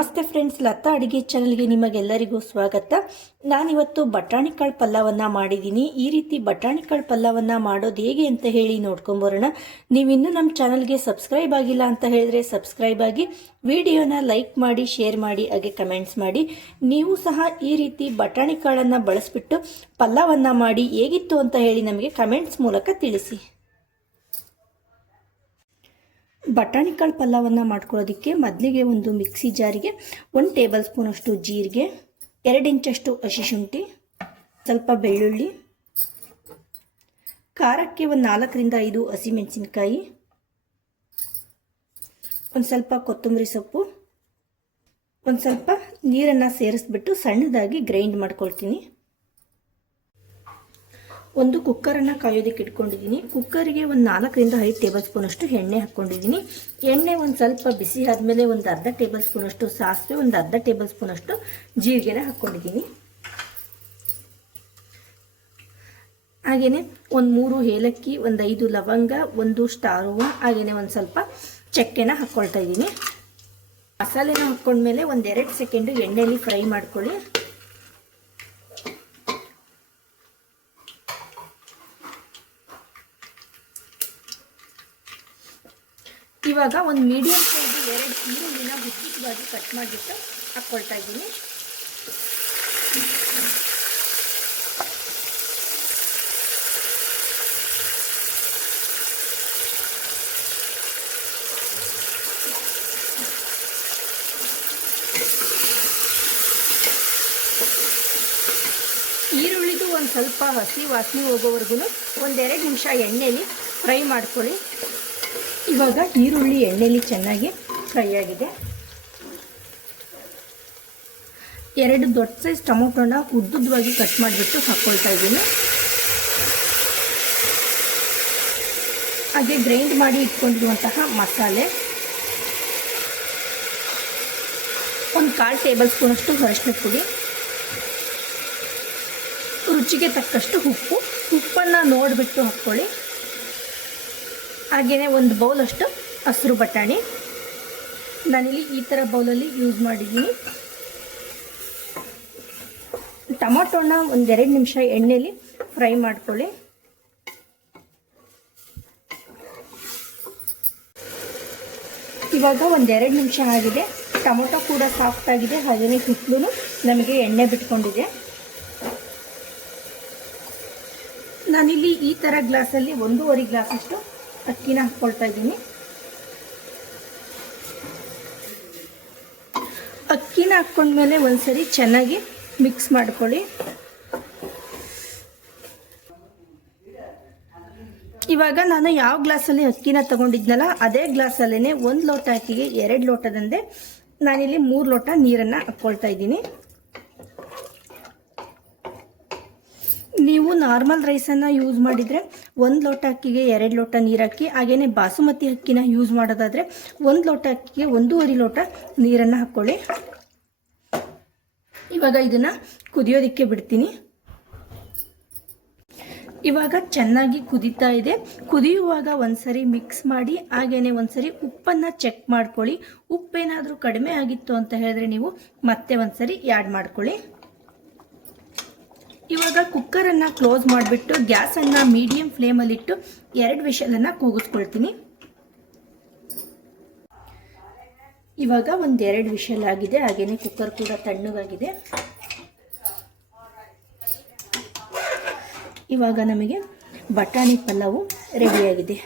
ನಮಸ್ತೆ ಫ್ರೆಂಡ್ಸ್, ಲತಾ ಅಡುಗೆ ಚಾನಲ್ಗೆ ನಿಮಗೆಲ್ಲರಿಗೂ ಸ್ವಾಗತ. ನಾನಿವತ್ತು ಬಟಾಣಿ ಕಾಳು ಪಲ್ಯವನ್ನು ಮಾಡಿದ್ದೀನಿ. ಈ ರೀತಿ ಬಟಾಣಿ ಕಾಳು ಪಲ್ಯವನ್ನು ಮಾಡೋದು ಹೇಗೆ ಅಂತ ಹೇಳಿ ನೋಡ್ಕೊಂಬರೋಣ. ನೀವಿನ್ನೂ ನಮ್ಮ ಚಾನಲ್ಗೆ ಸಬ್ಸ್ಕ್ರೈಬ್ ಆಗಿಲ್ಲ ಅಂತ ಹೇಳಿದ್ರೆ ಸಬ್ಸ್ಕ್ರೈಬ್ ಆಗಿ ವಿಡಿಯೋನ ಲೈಕ್ ಮಾಡಿ, ಶೇರ್ ಮಾಡಿ, ಹಾಗೆ ಕಮೆಂಟ್ಸ್ ಮಾಡಿ. ನೀವು ಸಹ ಈ ರೀತಿ ಬಟಾಣಿ ಕಾಳನ್ನು ಬಳಸಿಬಿಟ್ಟು ಪಲ್ಯವನ್ನು ಮಾಡಿ ಹೇಗಿತ್ತು ಅಂತ ಹೇಳಿ ನಮಗೆ ಕಮೆಂಟ್ಸ್ ಮೂಲಕ ತಿಳಿಸಿ. ಬಟಾಣಿ ಕಾಳು ಪಲ್ಯವನ್ನು ಮಾಡ್ಕೊಳ್ಳೋದಕ್ಕೆ ಮೊದಲಿಗೆ ಒಂದು ಮಿಕ್ಸಿ ಜಾರಿಗೆ ಒಂದು ಟೇಬಲ್ ಸ್ಪೂನಷ್ಟು ಜೀರಿಗೆ, ಎರಡು ಇಂಚಷ್ಟು ಹಸಿ ಶುಂಠಿ, ಸ್ವಲ್ಪ ಬೆಳ್ಳುಳ್ಳಿ, ಖಾರಕ್ಕೆ ಒಂದು ನಾಲ್ಕರಿಂದ ಐದು ಹಸಿಮೆಣಸಿನ್ಕಾಯಿ ಒಂದು ಸ್ವಲ್ಪ ಕೊತ್ತಂಬರಿ ಸೊಪ್ಪು, ಒಂದು ಸ್ವಲ್ಪ ನೀರನ್ನು ಸೇರಿಸ್ಬಿಟ್ಟು ಸಣ್ಣದಾಗಿ ಗ್ರೈಂಡ್ ಮಾಡ್ಕೊಳ್ತೀನಿ. ಒಂದು ಕುಕ್ಕರನ್ನು ಕಾಯೋದಕ್ಕೆ ಇಟ್ಕೊಂಡಿದ್ದೀನಿ. ಕುಕ್ಕರಿಗೆ ಒಂದು ನಾಲ್ಕರಿಂದ ಐದು ಟೇಬಲ್ ಸ್ಪೂನಷ್ಟು ಎಣ್ಣೆ ಹಾಕ್ಕೊಂಡಿದ್ದೀನಿ. ಎಣ್ಣೆ ಒಂದು ಸ್ವಲ್ಪ ಬಿಸಿ ಆದಮೇಲೆ ಒಂದು ಅರ್ಧ ಟೇಬಲ್ ಸ್ಪೂನಷ್ಟು ಸಾಸಿವೆ, ಒಂದು ಅರ್ಧ ಟೇಬಲ್ ಸ್ಪೂನಷ್ಟು ಜೀರಿಗೆನ ಹಾಕ್ಕೊಂಡಿದ್ದೀನಿ. ಹಾಗೆಯೇ ಒಂದು ಮೂರು ಏಲಕ್ಕಿ, ಒಂದು ಐದು ಲವಂಗ, ಒಂದು ಸ್ಟಾರ್ ಹೂವು ಹಾಗೆಯೇ ಒಂದು ಸ್ವಲ್ಪ ಚಕ್ಕೆನ ಹಾಕ್ಕೊಳ್ತಾ ಇದ್ದೀನಿ. ಮಸಾಲೆನ ಹಾಕ್ಕೊಂಡ್ಮೇಲೆ ಒಂದೆರಡು ಸೆಕೆಂಡು ಎಣ್ಣೆಯಲ್ಲಿ ಫ್ರೈ ಮಾಡ್ಕೊಳ್ಳಿ. ಇವಾಗ ಒಂದು ಮೀಡಿಯಮ್ ಸೈಜ್ ಎರಡು ಈರುಳ್ಳಿನ ಉದ್ದಿತವಾಗಿ ಕಟ್ ಮಾಡಿಬಿಟ್ಟು ಹಾಕ್ಕೊಳ್ತಾ ಇದ್ದೀನಿ. ಈರುಳ್ಳಿದು ಒಂದು ಸ್ವಲ್ಪ ಹಸಿ ವಾಸನೆ ಹೋಗೋವರೆಗೂ ಒಂದೆರಡು ನಿಮಿಷ ಎಣ್ಣೆಲಿ ಫ್ರೈ ಮಾಡ್ಕೊಳ್ಳಿ. ಇವಾಗ ಈರುಳ್ಳಿ ಎಣ್ಣೆಯಲ್ಲಿ ಚೆನ್ನಾಗಿ ಫ್ರೈ ಆಗಿದೆ. ಎರಡು ದೊಡ್ಡ ಸೈಜ್ ಟೊಮೊಟೊನ ಉದ್ದುದ್ದವಾಗಿ ಕಟ್ ಮಾಡಿಬಿಟ್ಟು ಹಾಕ್ಕೊಳ್ತಾ ಇದ್ದೀನಿ. ಹಾಗೆ ಗ್ರೈಂಡ್ ಮಾಡಿ ಇಟ್ಕೊಂಡಿರುವಂತಹ ಮಸಾಲೆ. ಒಂದು ಕಾಲು ಟೇಬಲ್ ಸ್ಪೂನಷ್ಟು ಅರಿಶಿನ ಪುಡಿ. ರುಚಿಗೆ ತಕ್ಕಷ್ಟು ಉಪ್ಪು. ಉಪ್ಪನ್ನು ನೋಡಿಬಿಟ್ಟು ಹಾಕ್ಕೊಳ್ಳಿ. ಹಾಗೆಯೇ ಒಂದು ಬೌಲಷ್ಟು ಹಸಿರು ಬಟಾಣಿ. ನಾನಿಲ್ಲಿ ಈ ಥರ ಬೌಲಲ್ಲಿ ಯೂಸ್ ಮಾಡಿದ್ದೀನಿ. ಟೊಮೊಟೊನ ಒಂದೆರಡು ನಿಮಿಷ ಎಣ್ಣೆಯಲ್ಲಿ ಫ್ರೈ ಮಾಡ್ಕೊಳ್ಳಿ. ಇವಾಗ ಒಂದೆರಡು ನಿಮಿಷ ಆಗಿದೆ. ಟೊಮೊಟೊ ಕೂಡ ಸಾಫ್ಟ್ ಆಗಿದೆ. ಹಾಗೆಯೇ ಹಿತ್ತಲು ನಮಗೆ ಎಣ್ಣೆ ಬಿಟ್ಕೊಂಡಿದೆ. ನಾನಿಲ್ಲಿ ಈ ಥರ ಗ್ಲಾಸಲ್ಲಿ ಒಂದೂವರೆ ಗ್ಲಾಸಷ್ಟು ಅಕ್ಕಿನ ಹಾಕ್ಕೊಳ್ತಾ ಇದ್ದೀನಿ. ಅಕ್ಕಿನ ಹಾಕ್ಕೊಂಡ್ಮೇಲೆ ಒಂದ್ಸರಿ ಚೆನ್ನಾಗಿ ಮಿಕ್ಸ್ ಮಾಡ್ಕೊಳ್ಳಿ. ಇವಾಗ ನಾನು ಯಾವ ಗ್ಲಾಸಲ್ಲಿ ಅಕ್ಕಿನ ತಗೊಂಡಿದ್ನಲ್ಲ, ಅದೇ ಗ್ಲಾಸಲ್ಲೇ ಒಂದು ಲೋಟ ಅಕ್ಕಿಗೆ ಎರಡು ಲೋಟದಂದೆ ನಾನಿಲ್ಲಿ ಮೂರು ಲೋಟ ನೀರನ್ನು ಹಾಕ್ಕೊಳ್ತಾ ಇದ್ದೀನಿ. ನೀವು ನಾರ್ಮಲ್ ರೈಸನ್ನು ಯೂಸ್ ಮಾಡಿದರೆ ಒಂದು ಲೋಟ ಅಕ್ಕಿಗೆ ಎರಡು ಲೋಟ ನೀರು ಹಾಕಿ ಹಾಗೆಯೇ ಬಾಸುಮತಿ ಅಕ್ಕಿನ ಯೂಸ್ ಮಾಡೋದಾದರೆ ಒಂದು ಲೋಟ ಅಕ್ಕಿಗೆ ಒಂದೂವರೆ ಲೋಟ ನೀರನ್ನು ಹಾಕ್ಕೊಳ್ಳಿ ಇವಾಗ ಇದನ್ನು ಕುದಿಯೋದಕ್ಕೆ ಬಿಡ್ತೀನಿ. ಇವಾಗ ಚೆನ್ನಾಗಿ ಕುದೀತಾ ಇದೆ. ಕುದಿಯುವಾಗ ಒಂದ್ಸರಿ ಮಿಕ್ಸ್ ಮಾಡಿ, ಹಾಗೇನೆ ಒಂದ್ಸರಿ ಉಪ್ಪನ್ನು ಚೆಕ್ ಮಾಡ್ಕೊಳ್ಳಿ. ಉಪ್ಪೇನಾದರೂ ಕಡಿಮೆ ಆಗಿತ್ತು ಅಂತ ಹೇಳಿದ್ರೆ ನೀವು ಮತ್ತೆ ಒಂದ್ಸರಿ ಆ್ಯಡ್ ಮಾಡ್ಕೊಳ್ಳಿ. ಇವಾಗ ಕುಕ್ಕರನ್ನು ಕ್ಲೋಸ್ ಮಾಡಿಬಿಟ್ಟು ಗ್ಯಾಸನ್ನು ಮೀಡಿಯಂ ಫ್ಲೇಮಲ್ಲಿಟ್ಟು ಎರಡು ವಿಷಲನ್ನು ಕೂಗಿಸ್ಕೊಳ್ತೀನಿ. ಇವಾಗ ಒಂದು ಎರಡು ವಿಷಲ್ ಆಗಿದೆ ಹಾಗೆಯೇ ಕುಕ್ಕರ್ ಕೂಡ ತಣ್ಣಗಾಗಿದೆ. ಇವಾಗ ನಮಗೆ ಬಟಾಣಿ ಪಲಾವು ರೆಡಿಯಾಗಿದೆ